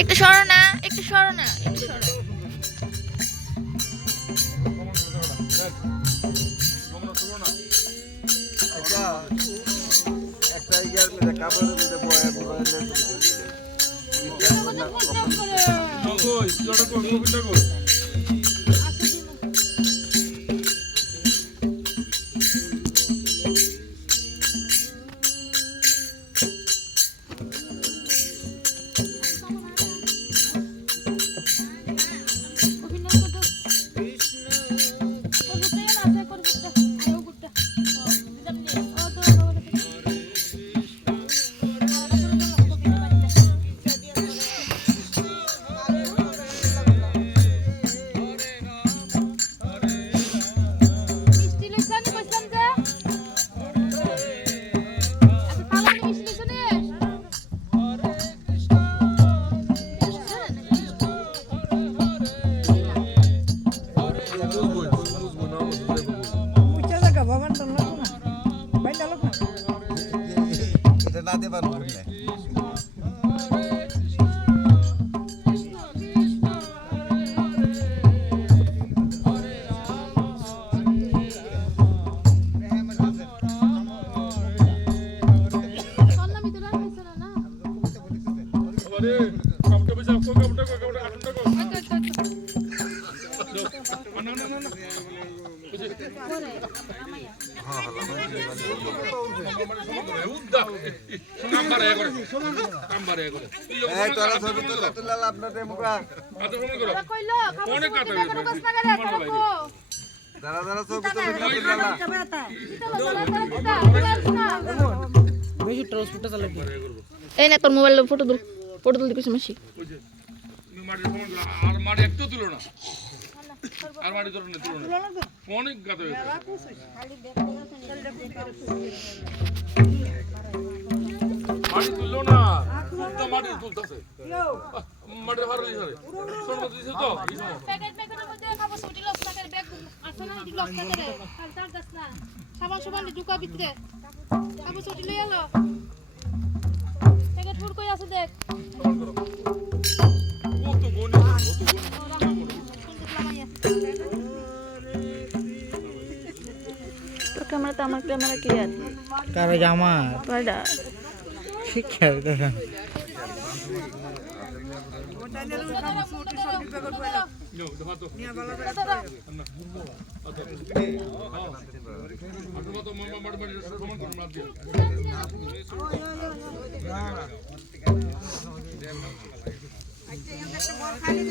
একটু সরো না, একটু সরো না, একটু সরো। আচ্ছা একটা ইয়ার মধ্যে কাপড়ের মধ্যে বয়ে মোবাইলের এটা না দেবার না এই তোরা ছবি তুললা আপনাদের মুখা দাঁড়া দাঁড়া ছবি তুললা এই না তোর মোবাইলে ফটো তুলতে কইছে মাসি। আর মাটি একটু তুলো না, আর মাটি তুলো না, অনেক গাত হয়ে গেছে। মাটি তুললো না, মাটি তুলতেছে, মাটি ভারলি ধরে শোনো দিছে তো প্যাকেট প্যাকেটের মধ্যে কাপড় ছুটি লস প্যাকেট ব্যাগ আছে না এটি লস করে আর তার গাছ না সাবান সাবান ঢুকা ভিতরে কাপড় ছুটি লই এলো প্যাকেট ফুল কই আছে দেখ কত গনি তোর ক্যামেরাতে আমার ক্যামেরা ক্লিয়ার। কারে আমার কয়টা শিক্ষা দেখেন খালি